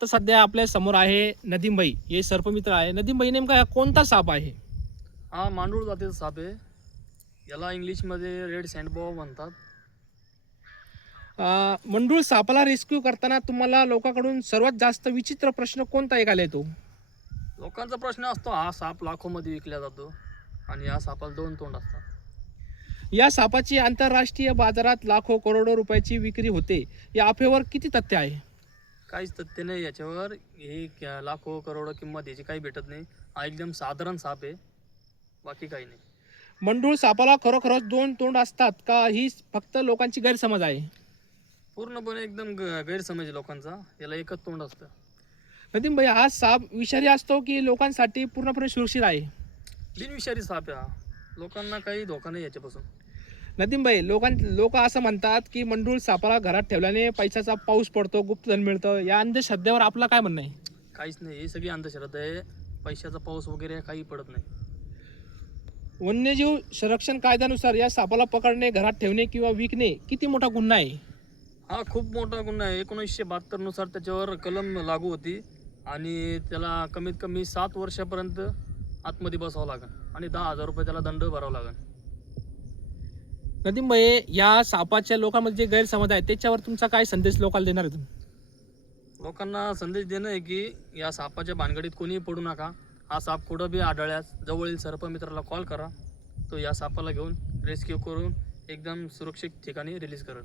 तर सध्या आपल्या समोर आहे नदीम भाई, हे सर्पमित्र आहे. नदीम भाई, नेमका हा कोणता साप आहे? हा मांडूळ जातीचा साप आहे. याला इंग्लिशमध्ये रेड सँडबॉ म्हणतात. मंडूळ सापाला रेस्क्यू करताना तुम्हाला लोकांकडून सर्वात जास्त विचित्र प्रश्न कोणता एक आला तो? लोकांचा प्रश्न असतो, हा साप लाखोमध्ये विकला जातो आणि या सापाला 2 तोंड असतात. या सापाची आंतरराष्ट्रीय बाजारात लाखो करोडो रुपयाची विक्री होते, या अफवेवर किती तथ्य आहे? काहीच तथ्य नाही याच्यावर. हे लाखो करोडो किंमत याची काही भेटत नाही. हा एकदम साधारण साप आहे, बाकी काही नाही. मंडूळ सापाला खरोखरच दोन तोंड असतात का, ही फक्त लोकांची गैरसमज आहे? पूर्णपणे एकदम गैरसमज आहे लोकांचा. याला एकच तोंड असतं. नदीम भाई, हा साप विषारी असतो की लोकांसाठी पूर्णपणे सुरक्षित आहे? बिनविषारी साप आहे हा. लोकांना काही धोका नाही याच्यापासून. नदीम भाई, लोक असं म्हणतात की मंडूळ सापाला घरात ठेवल्याने पैशाचा पाऊस पडतो, गुप्तधन मिळतं, या अंधश्रद्धेवर आपलं काय म्हणणं आहे? काहीच नाही, ही सगळी अंधश्रद्धा आहे. पैशाचा पाऊस वगैरे काही पडत नाही. वन्यजीव संरक्षण कायद्यानुसार या सापाला पकडणे, घरात ठेवणे किंवा विकणे किती मोठा गुन्हा आहे? हा खूप मोठा गुन्हा आहे. 1972 नुसार त्याच्यावर कलम लागू होती आणि त्याला कमीत कमी 7 वर्षापर्यंत आतमध्ये बसावं लागेल आणि 10,000 रुपये त्याला दंड भरावा लागेल. नदीम भाई, या सापाच्या लोकांमध्ये जे गैरसमज आहे त्याच्यावर तुमचा काय संदेश लोकांना देणार आहे तुम्ही? लोकांना संदेश देणं आहे की या सापाच्या भानगडीत कोणीही पडू नका. हा साप कुठं बी आढळल्यास जवळील सर्पमित्राला कॉल करा. तो या सापाला घेऊन रेस्क्यू करून एकदम सुरक्षित ठिकाणी रिलीज करेल.